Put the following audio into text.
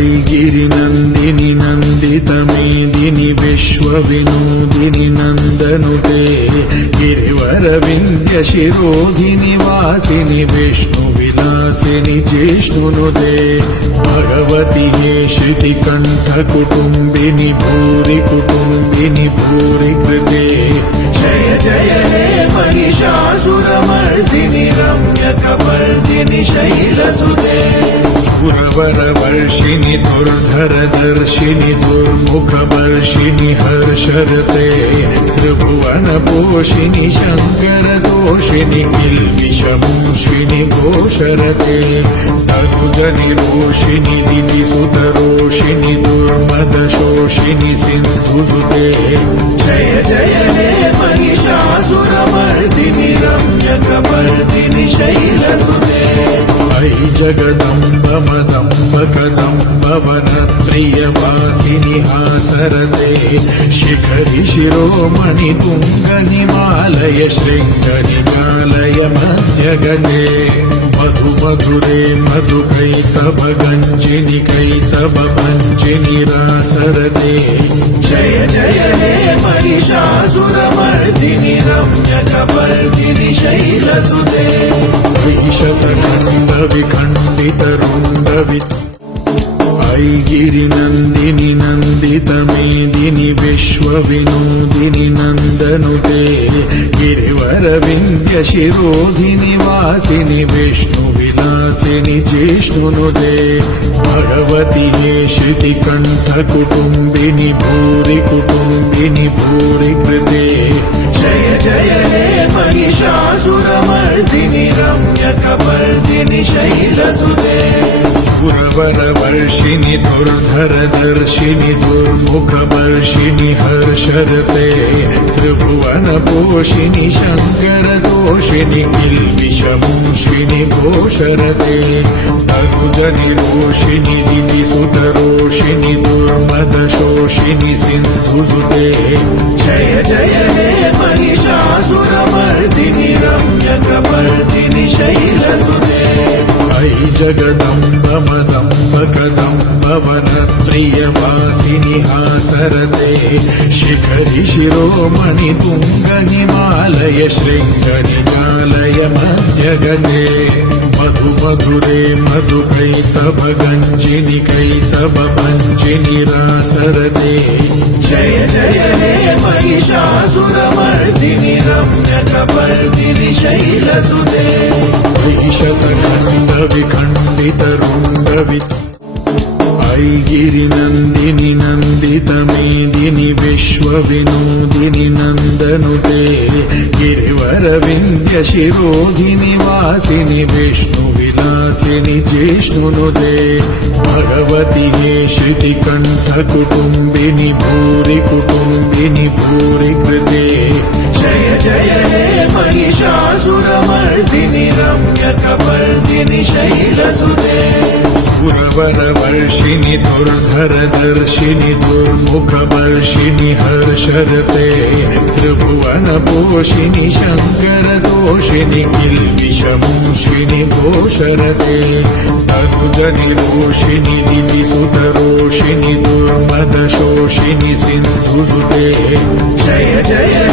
ऐगिरिनन्दिनि नन्दितमेदिनि विश्वविनोदिनि नन्दनुते गिरिवरविन्द्यशिरोधिनि वासिनि विष्णुविलासिनि जिष्णुनुते भगवति हे श्रुतिकण्ठकुटुम्बिनि भूरि कुटुम्बिनि भूरि कृते जय जय हे महिषासुरमर्दिनि रम्यकपर्दिनि शैलसुते सुरवरवर्षिणि दुर्धरदर्शिनि दुर्मुखवर्षिणि हर्षरते त्रिभुवनपोषिणि शङ्करदोषिणि किल्बिषमूषिणि घोषरते तनुजनिरोषिणि दितिसुतरोषिणि दुर्मदशोषिणि सिन्धुसुते जय जय हे महिषासुरमर्दिनि रम्यकपर्दिनि शैलसुते ऐ जगदम्ब मदम्ब कदम्ब वनप्रियवासिनि हासरते शिखरि शिरोमणि तुङ्ग हिमालय शृङ्गनिकालय मध्यगते मधु मधुरे मधुकैतव गञ्जिनि कैतव भञ्जिनि रासरते जय जय हे महिषासुरमर्दिनि रम्यकपर्दिनि शैलसुते विखण्डितरुण्डवि ऐगिरिनन्दिनि नन्दितमेदिनि विश्वविनोदिनि नन्दनुते गिरिवरविन्द्यशिरोधिनि वासिनि विष्णुविलासिनि जिष्णुनुते भगवति हे श्रुतिकण्ठकुटुम्बिनि भूरि कुटुम्बिनि भूरि कृते जय जय हे महिषासुरमर्दिनि रम्यकपर्दिनि शैलसुते सुरवरवर्षिणि दुर्धरदर्शिनि दुर्मुखवर्षिणि हर्षरते त्रिभुवनपोषिणि शङ्करदोषिणि किल्बिषमूषिणि घोषरते तनुजनिरोषिणि दितिसुतरोषिणि दुर्मदशोषिनि सिन्धुसुते जय जय हे महिषासुरमर्दिनि रम्यकपर्दिनि शैलसुते ऐ जगदम्ब मदम्ब कदम्ब वनप्रियवासिनि हासरते शिखरि शिरोमणि तुङ्ग हिमालय शृङ्गनिकालय मध्यगते मधु मधुरे मधुकैतव गञ्जिनि कैतव भञ्जिनि रासरते जय जय हे महिषासुरमर्दिनि रम्यकपर्दिनि शैलसुते विखण्डितरुण्डवि ऐगिरिनन्दिनि नन्दितमेदिनि विश्वविनोदिनि नन्दनुते गिरिवरविन्द्यशिरोधिनि वासिनि विष्णुविलासिनि जिष्णुनुते भगवति हे श्रुतिकण्ठकुटुम्बिनि भूरि कुटुम्बिनि भूरि कृते जय जय हे महिषासुरमर्दिनि रम्यकपर्दिनि शैलसुते सुरवरवर्षिणि दुर्धरदर्शिनि दुर्मुखवर्षिणि हर्षरते त्रिभुवनपोषिणि शङ्करदोषिणि किल्बिषमूषिणि घोषरते तनुजनिरोषिणि दितिसुतरोषिणि दुर्मदशोषिनि सिन्धुसुते जय जय